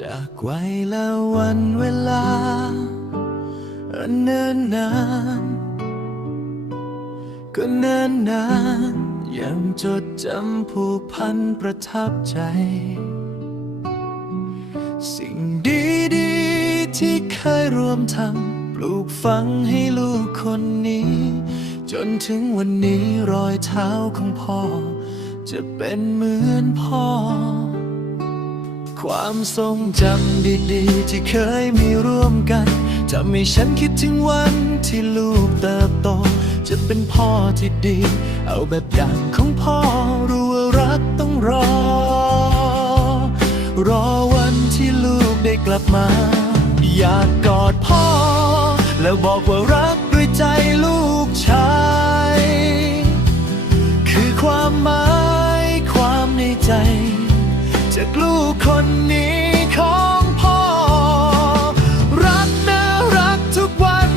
จากวัยและวันเวลาอันเนิ่นนานก็เนิ่นนานยังจดจำผูกพันประทับใจ สิ่งดีๆที่เคยร่วมทำปลูกฝังให้ลูกคนนี้ จนถึงวันนี้รอยเท้าของพ่อ จะเป็นเหมือนพ่อ ความทรงจำดีๆ ที่เคยมีร่วมกันทำให้ฉันคิดถึงวันที่ลูกเติบโต จะเป็นพ่อที่ดี เอาแบบอย่างของพ่อรู้ว่ารักต้องรอ รอวันที่ลูกได้กลับมา อยากกอดพ่อ แล้วบอกว่ารักด้วยใจลูก คนนี้ของพ่อ รักนะรักทุกวัน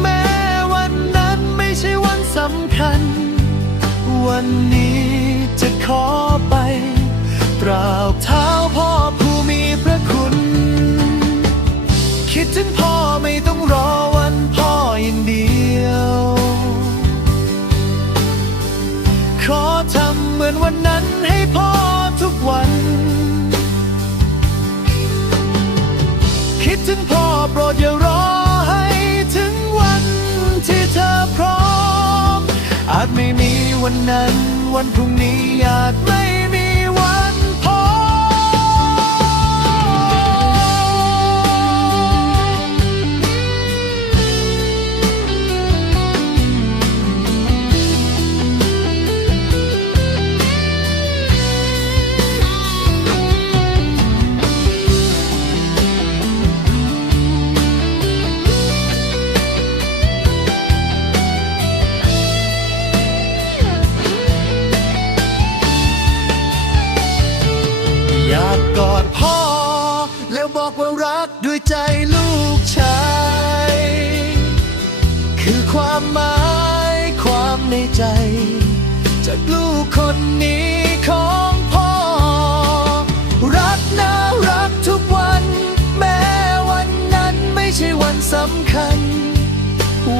แม้วันนั้นไม่ใช่วันสำคัญ วันนี้จะขอไปตราบเท้าพ่อผู้มีพระคุณ คิดถึงพ่อไม่ต้องรอวันพ่ออย่างเดียว ขอทำเหมือนวันนั้นให้พ่อทุกวัน ถึงพ่อโปรดอย่ารอให้ถึงวันที่เธอพร้อม อาจไม่มีวันนั้น วันพรุ่งนี้อาจไม่ บอกว่ารักด้วยใจลูกชาย คือความหมายความในใจ จากลูกคนนี้ของพ่อ รักนะรักทุกวัน แม้วันนั้นไม่ใช่วันสำคัญ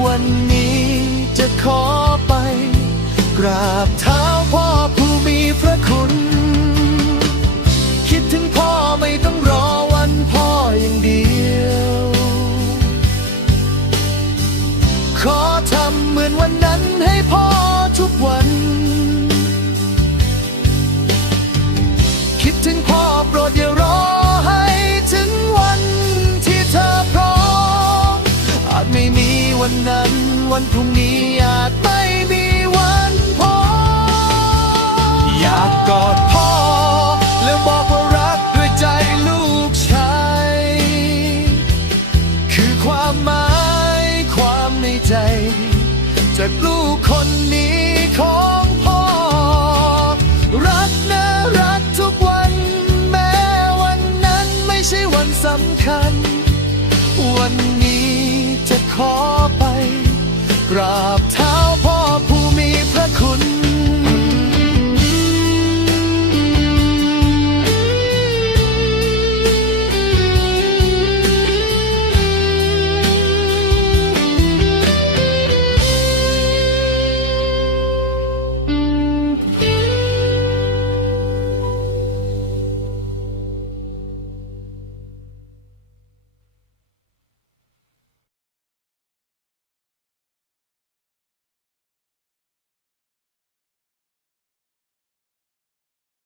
วันนี้จะขอไป กราบเท้าพ่อ ขอทำเหมือนวันนั้นให้พ่อทุกวัน คิดถึงพ่อโปรดอย่ารอให้ถึงวันที่เธอพร้อม อาจไม่มีวันนั้น วันพรุ่งนี้อาจไม่มีวันพออยากกอด คนนี้ของพ่อ รักนะรักทุกวัน แม้วันนั้นไม่ใช่วันสำคัญ วันนี้จะขอไป กราบท่า